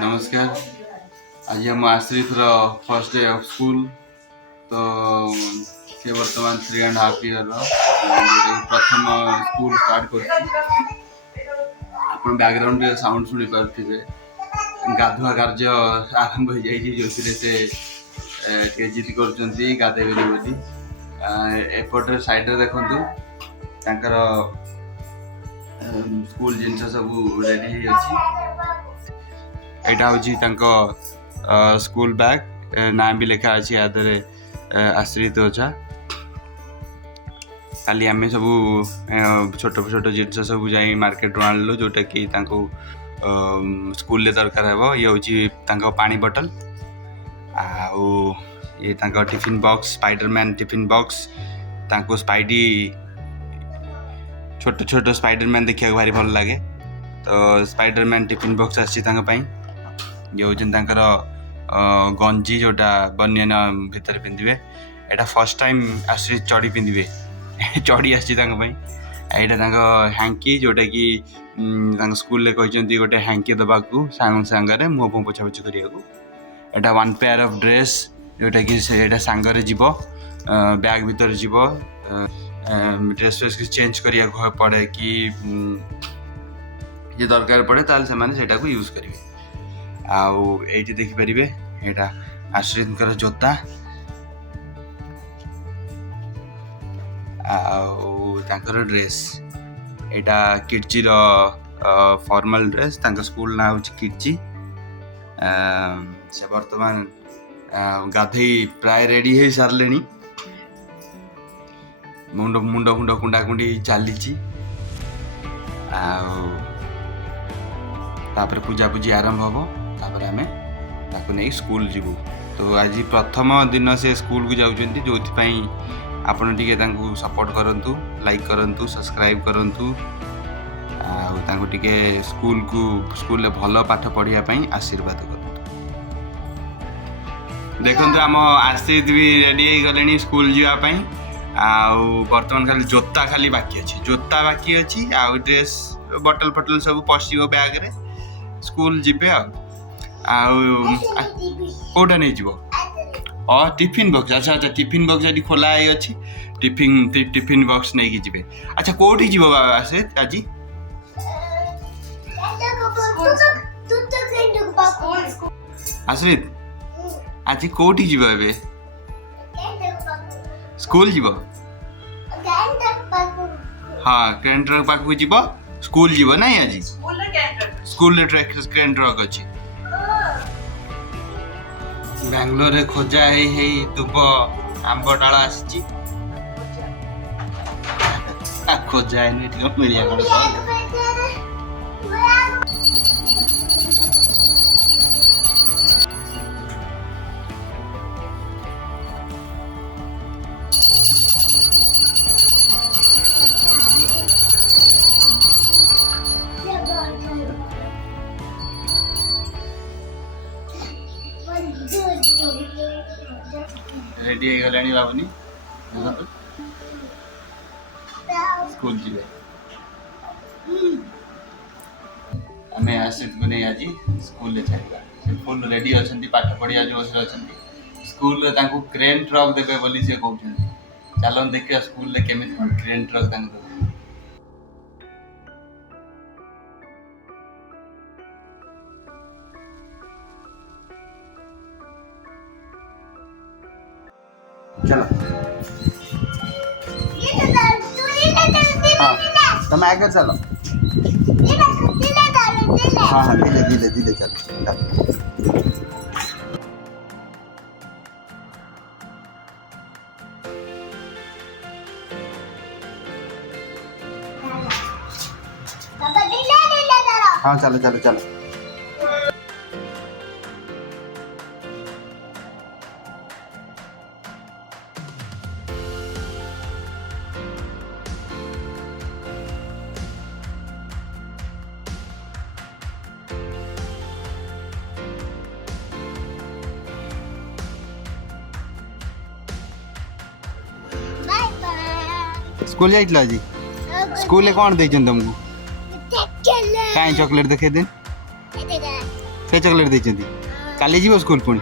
नमस्कार। आज हम आश्रित फर्स्ट डे ऑफ स्कूल। तो से वर्तमान 3.5 ईयर प्रथम स्कूल स्टार्ट कर बैकग्राउंड साउंड शुणी पारे गाधुआ कार्य आरंभ हो जाए जो से जिद कर गाधेबे बोली एपटे साइड देखु स्कूल जिनस सब रेडी एटा हूँ स्कूल बैग ना भी लिखा अच्छी यादरे आश्रित ओझा काली आम सब छोट छोट जिन सब जा मार्केट आणलु जोटा कि स्कूल दरकार हे ये हूँ पानी बॉटल आउ ये tiffin box Spiderman tiffin box spidey छोट छोट स्पाइडरमैन देखा भारी भल लगे। तो स्पाइडरमैन टिफिन बॉक्स आसी ये हूँ गंजी जोटा बनियान भितर पिंधे एटा फर्स्ट टाइम आश्रित चढ़ी पिंधे चढ़ी यहाँ हैंकी जोटा कि स्कूल कहते गोटे हैंकी दबा सांगे मुह फुह पोछा पोछी करा 1 पेयर ऑफ ड्रेस जोटा कि सांगरे जीव बैग भीतर जीव ड्रेस फ्रेस चेंज करा पड़े कि ये दरकार पड़े ताल से यूज करेंगे। आउ ये देखिपारे यहाँ आश्रित जोता आर ड्रेस यहाँ किर्ची फॉर्मल ड्रेस स्कूल ना हूँ किर्ची से बर्तमान गाधे प्राय रेडी हो सारे मुंड मुंड मुंड कुंडा कुंडी चली तापर पूजा पूजी आरंभ हम तापर आम नहीं स्कूल जीवु। तो आज प्रथम दिन से स्कूल को जाऊँच जो आपण टिके सपोर्ट करंतु लाइक करंतु सब्सक्राइब करंतु टिके स्कूल ले भल पाठ पढ़िया आशीर्वाद करंतु। देखंतु आम आश्रित भी रेडी हो गले स्कूल जीवाई बर्तमान खाली जोता खाली बाकी अच्छी जोता बाकी अच्छी आउ ड्रेस बटल फटल सब पशिव बैग रे स्कूल जीवे कौटा नहीं जीव टिफिन बॉक्स। अच्छा अच्छा टिफिन बॉक्स ये खोला है अच्छी टिफिन बॉक्स नहीं कि जीवे। अच्छा कौटी जीव बाबा आश्रित आज आश्रित आज कौटी जीव एबे स्कूल जीव हाँ क्रेन ट्रक पाखु जीव स्कूल जीव ना आज स्कूल क्रेन ट्रक अच्छी बेंगलोर खोजा है दुब आंब डाल आसी खोजा है मिलिया रेडी हो गलानी बाबुनी स्कूल जीवे आम आश्रित को नहीं आज स्कूल छाड़ा फुल रेडी अच्छा पाठ पढ़िया जोश स्कूल क्रेन ट्रक देवे बोली से कहते चलो देखिए स्कूल केमी क्रेन ट्रक देवे। चलो हाँ तुम आगे चलो हाँ हाँ धीरे धीरे धीरे चलो हाँ चलो चलो चलो स्कूल जाइल आज स्कूल कौन दे तुमको कहीं चॉकलेट देखे दिन ସେ ଚକୋଲେଟ୍ ଦେଇଛନ୍ତି। କାଲି ଯିବ ସ୍କୁଲ ପୁଣି?